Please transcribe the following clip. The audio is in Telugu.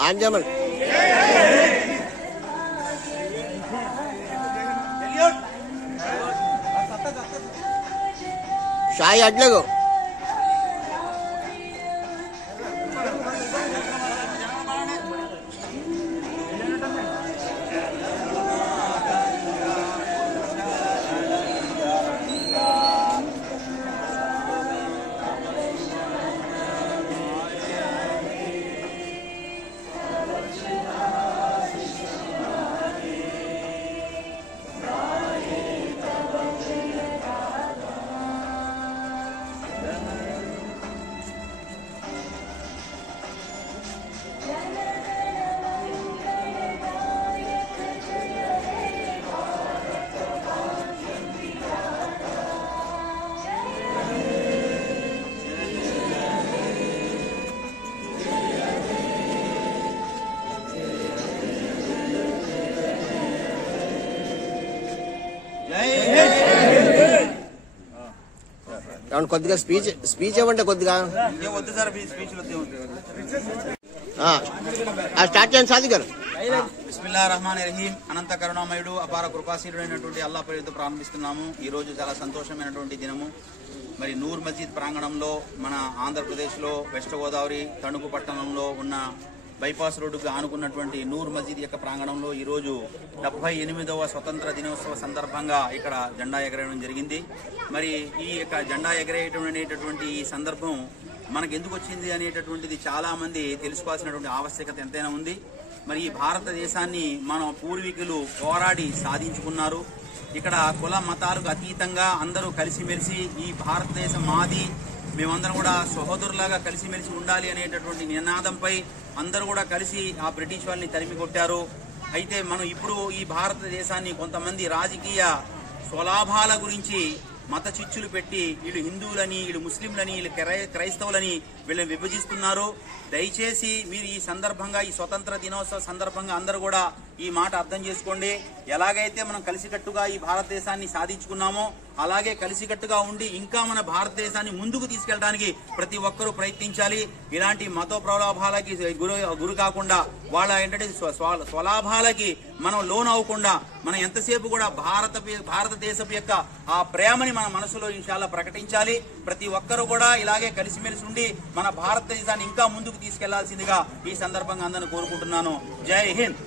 आंजमन शाही अड्ले को కొద్దిగా స్పీచ్ ఇవ్వండి కొద్దిగా స్టార్ట్ చేయండి సాది గారు. బిస్మిల్లాహిర్ రహమానిర్ రహీం. అనంత కరుణామయుడు అపార కృపాశీలుడైనటువంటి అల్లాహ్ పేరుతో ప్రారంభిస్తున్నాము. ఈ రోజు చాలా సంతోషమైనటువంటి దినము. మరి నూర్ మస్జిద్ ప్రాంగణంలో మన ఆంధ్రప్రదేశ్లో వెస్ట్ గోదావరి తణుకు పట్టణంలో ఉన్న బైపాస్ రోడ్డుకు ఆనుకున్నటువంటి నూర్ మస్జిద్ యొక్క ప్రాంగణంలో ఈరోజు 78వ స్వతంత్ర దినోత్సవ సందర్భంగా ఇక్కడ జెండా ఎగరేయడం జరిగింది. మరి ఈ యొక్క జెండా ఎగరేయడం అనేటటువంటి ఈ సందర్భం మనకు ఎందుకు వచ్చింది అనేటటువంటిది చాలా మంది తెలుసుకోవాల్సినటువంటి ఆవశ్యకత ఎంతైనా ఉంది. మరి ఈ భారతదేశాన్ని మన పూర్వీకులు పోరాడి సాధించుకున్నారు. ఇక్కడ కుల మతాలకు అతీతంగా అందరూ కలిసిమెలిసి ఈ భారతదేశం మాది, మేమందరం కూడా సహోదరులాగా కలిసిమెలిసి ఉండాలి అనేటటువంటి నినాదంపై అందరూ కూడా కలిసి ఆ బ్రిటిష్ వాళ్ళని తరిమి కొట్టారు. అయితే మనం ఇప్పుడు ఈ భారతదేశాన్ని కొంతమంది రాజకీయ స్వలాభాల గురించి మత చిచ్చులు పెట్టి వీళ్ళు హిందువులని, వీళ్ళు ముస్లింలని, వీళ్ళు క్రైస్తవులని వీళ్ళని విభజిస్తున్నారు. దయచేసి మీరు ఈ సందర్భంగా, ఈ స్వతంత్ర దినోత్సవ సందర్భంగా అందరూ కూడా ఈ మాట అర్థం చేసుకోండి. ఎలాగైతే మనం కలిసికట్టుగా ఈ భారతదేశాన్ని సాధించుకున్నామో అలాగే కలిసికట్టుగా ఉండి ఇంకా మన భారతదేశాన్ని ముందుకు తీసుకెళ్ళడానికి ప్రతి ఒక్కరూ ప్రయత్నించాలి. ఇలాంటి మత ప్రలోభాలకి గురి కాకుండా వాళ్ళ ఏంటంటే స్వలాభాలకి మనం లోన్ అవ్వకుండా మనం ఎంతసేపు కూడా భారతదేశం యొక్క ఆ ప్రేమని మన మనసులో ఇన్షాల్లా ప్రకటించాలి. ప్రతి ఒక్కరూ కూడా ఇలాగే కలిసిమెలిసి ఉండి మన భారతదేశాన్ని ఇంకా ముందుకు తీసుకెళ్లాల్సిందిగా ఈ సందర్భంగా అందరిని కోరుకుంటున్నాను. జై హింద్.